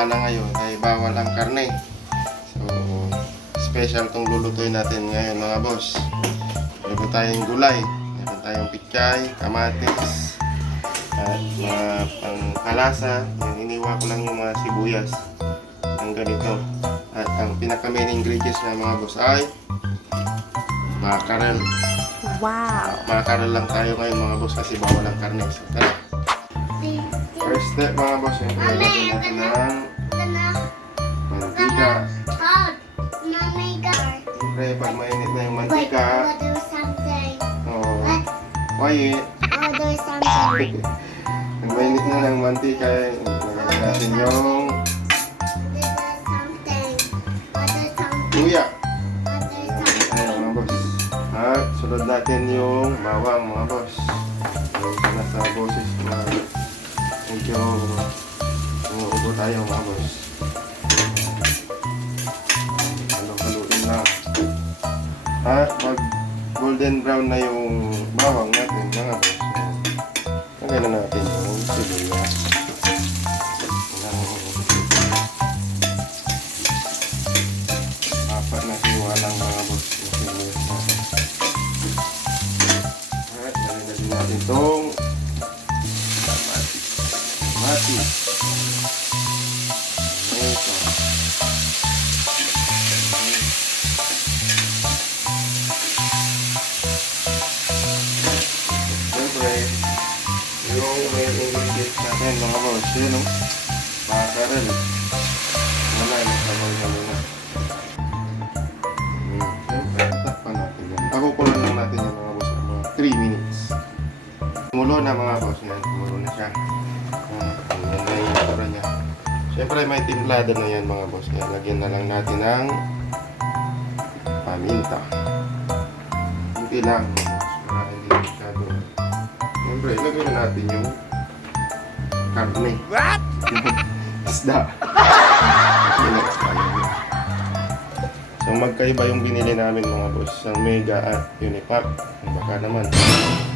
mula na ngayon ay bawal ang karne. So, special tong lulutuin natin ngayon mga boss. Meron tayong gulay, meron tayong pichay, kamatis, at mga pangkalasa. Iniwa ko lang yung mga sibuyas ang ganito. At ang pinaka main ingredients na mga boss ay mackerel. Wow! Mackerel lang tayo ngayon mga boss kasi bawal ang karne. So, tara. First step mga boss, yung lagyan natin ng mantika. Siyempre, pag mainit na yung mantika, quiet. Pag mainit na ng mantika, lagyan natin yung luya. Ayan mga boss. At sunod natin yung bawang mga boss. Yung nasa boses na medyo umuubo tayo mga boss. Haluin lang. At pag golden brown na yung bawang natin mga boss, lagyan na natin yung sibuyas. Apat na siwalang mga boss yung sibuyas natin. At lagyan natin itong kamatis. Ito. Siyempre, yung main ingredients natin mga boss, yun o, mackerel. Wala, nagsabaw na muna. Siyempre, takpan natin yan. Pakukulan lang natin yung mga boss ng mga 3 minutes. Tumulo na mga boss, yan, tumulo na siya. Yan na yung natura niya. Siyempre, may timplada na yan mga boss, kaya lagyan na lang natin ng paminta. Hindi lang mga boss, para hindi masyado. Siyempre, lagyan na natin yung karne. What? Isda. So magkaiba yung binili namin mga boss, ang Mega at Unipack. Baka naman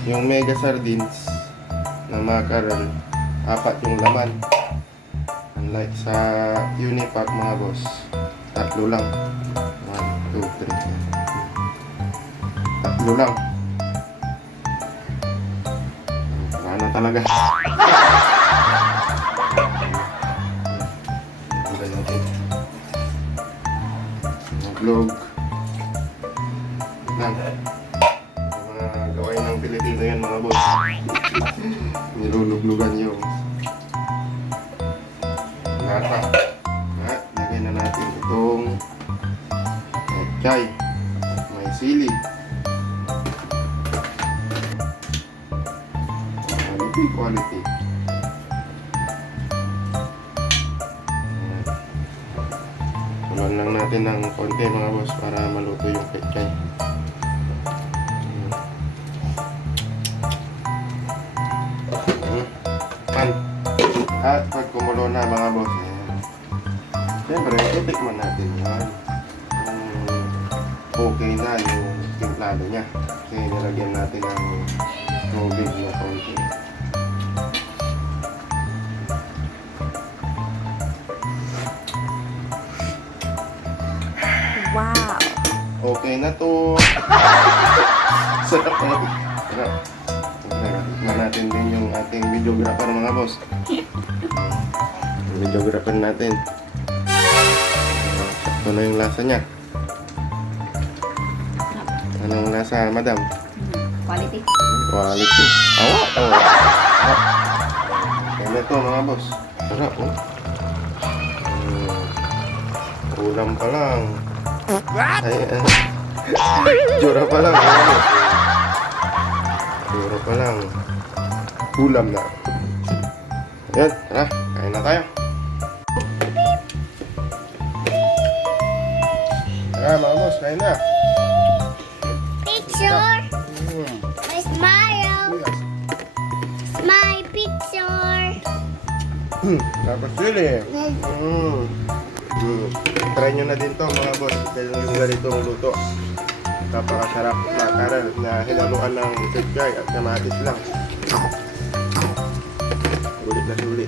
yung Mega Sardines na mackerel, 4 yung laman. Unlike sa Unipack mga boss, 3 lang. 1, 2, 3. 3 lang. Ano talaga? Iba natin. Vlog. Lang. Mga gawain ng Pilipino yan mga boss. Niluluglugan yung lata. At lagay na natin itong pechay. May sili. Quality. Tulan lang natin ng konti mga boss para maluto yung pechay. At pag kumulo na mga boss, siyempre titikman natin yan. Okay na yung timplado niya. Kasi nilagyan natin ng tubig na konti. Wow! Okay na to. Sarap na. Sarap. Tignan natin din yung ating videographer mga boss. Yung videographer natin. Sakto na yung lasa niya. Anong lasa, madam? Quality. Quality. Awa! Awa! Kaya na to mga boss. Sarap oh. Ulam pa lang. What? Jura pa lang. Jura pa lang. Ulam na. Ayan, tara. Kain na tayo. Tara mga boss, kain na. Picture. My smile. My picture. Dapat sili. Try nyo na din to mga boss. Dahil yung ganitong luto. Napakasarap na karal na hinaluan ng pechay at kamatis lang. Ulit na ulit.